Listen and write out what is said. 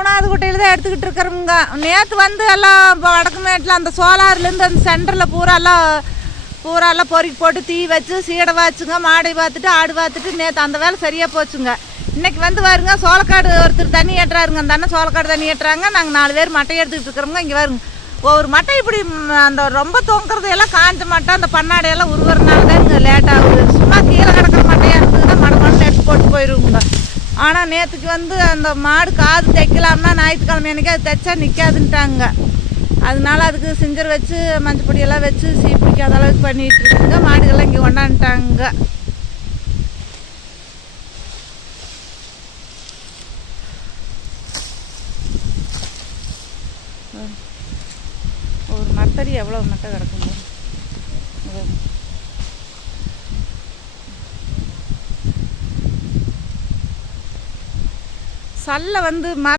3வது குட்டையில் தான் எடுத்துக்கிட்டு இருக்கிறோமுங்க. நேற்று வந்து எல்லாம் இப்போ வடக்கு மேட்டில் அந்த சோலார்லேருந்து அந்த சென்டரில் பூராலாம் பொறுக்கி போட்டு தீ வச்சு சீடை வச்சுங்க, மாடை பார்த்துட்டு ஆடு பார்த்துட்டு நேற்று அந்த வேலை சரியாக போச்சுங்க. இன்றைக்கி வந்து வருங்க சோளக்காடு ஒருத்தர் தண்ணி ஏற்றுறாருங்க. அந்த அண்ணன் சோளக்காடு தண்ணி ஏற்றுறாங்க. நாங்கள் 4 பேர் மட்டை எடுத்துக்கிட்டு இருக்கிறோங்க. இங்கே வருங்க ஒவ்வொரு மட்டை இப்படி அந்த ரொம்ப தொங்குறது எல்லாம் காஞ்ச மட்டை அந்த பண்ணாடையெல்லாம் உருவறனால தான் இங்கே லேட் ஆகுது. சும்மா கீழே கிடக்கிற மட்டையாக இருந்ததுன்னா மடமடன்னு எடுத்து போட்டு போயிடுவோங்க. ஆனால் நேற்றுக்கு வந்து அந்த மாடு காது தைக்கலாம்னா ஞாயிற்றுக்கிழமை அன்றைக்கி அது தைச்சா நிற்காதுன்ட்டாங்க. அதனால அதுக்கு சிஞ்சர் வச்சு மஞ்சள் பொடியெல்லாம் வச்சு பிடிக்காத அளவுக்கு பண்ணிகிட்டு இருக்குங்க. மாடுகள்லாம் இங்கே கொண்டாந்துட்டாங்க. ஒரு மரத்தடி எவ்வளோ மட்டை கிடக்குங்க. சல்லை வந்து